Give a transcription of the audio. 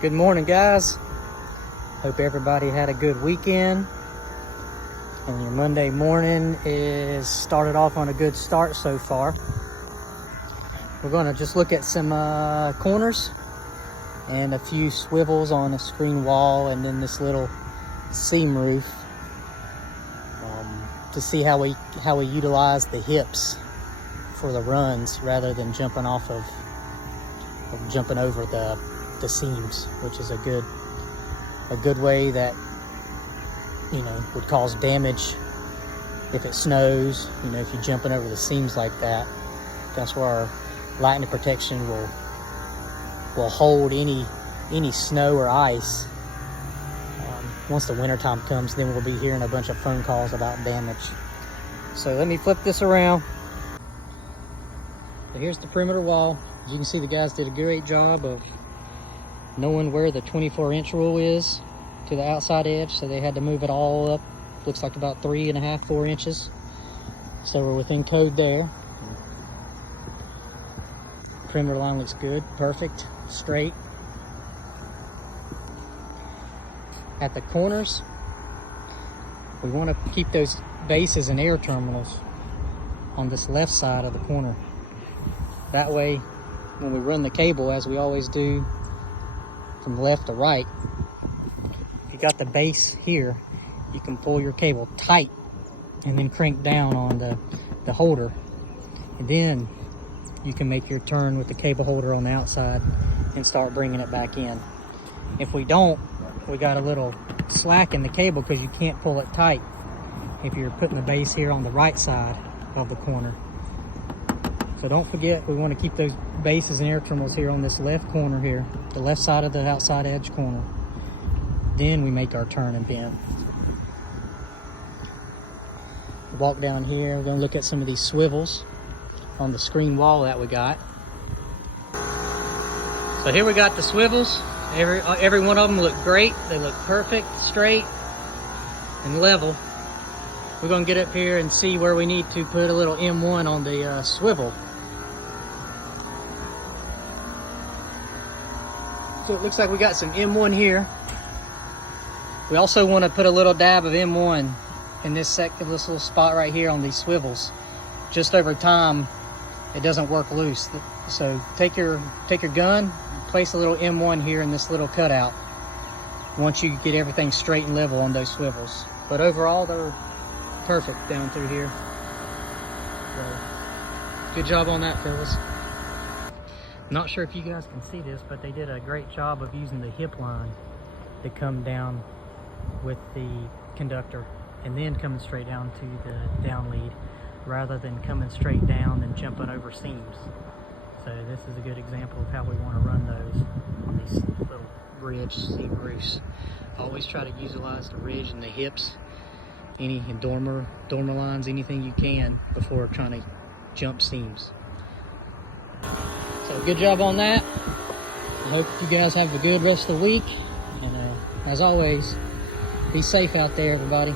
Good morning, guys. Hope everybody had a good weekend and your Monday morning is started off on a good start so far. We're going to just look at some corners and a few swivels on a screen wall and then this little seam roof to see how we utilize the hips for the runs rather than jumping off of jumping over the seams, which is a good way that would cause damage if it snows. If you're jumping over the seams like that, that's where our lightning protection will hold any snow or ice. Once the winter time comes, then we'll be hearing a bunch of phone calls about damage. So let me flip this around. So here's the perimeter wall. As you can see, the guys did a great job of knowing where the 24-inch rule is to the outside edge, so they had to move it all up. Looks like about 3.5, 4 inches. So we're within code there. Perimeter line looks good, perfect, straight. At the corners, we want to keep those bases and air terminals on this left side of the corner. That way, when we run the cable, as we always do, from left to right, if you got the base here, you can pull your cable tight and then crank down on the holder. And then you can make your turn with the cable holder on the outside and start bringing it back in. If we don't, we got a little slack in the cable because you can't pull it tight if you're putting the base here on the right side of the corner. So don't forget, we want to keep those bases and air terminals here on this left corner here, the left side of the outside edge corner. Then we make our turn and bend. Walk down here, we're going to look at some of these swivels on the screen wall that we got. So here we got the swivels. Every one of them look great. They look perfect, straight, and level. We're going to get up here and see where we need to put a little M1 on the swivel. So it looks like we got some M1 here. We also want to put a little dab of M1 in this little spot right here on these swivels. Just over time, it doesn't work loose. So take your gun, place a little M1 here in this little cutout once you get everything straight and level on those swivels. But overall, they're perfect down through here. So, good job on that, fellas. Not sure if you guys can see this, but they did a great job of using the hip line to come down with the conductor and then coming straight down to the down lead rather than coming straight down and jumping over seams. So this is a good example of how we want to run those on these little ridge seam roofs. Always try to utilize the ridge and the hips, any dormer lines, anything you can before trying to jump seams. So good job on that. I hope you guys have a good rest of the week. And as always, be safe out there, everybody.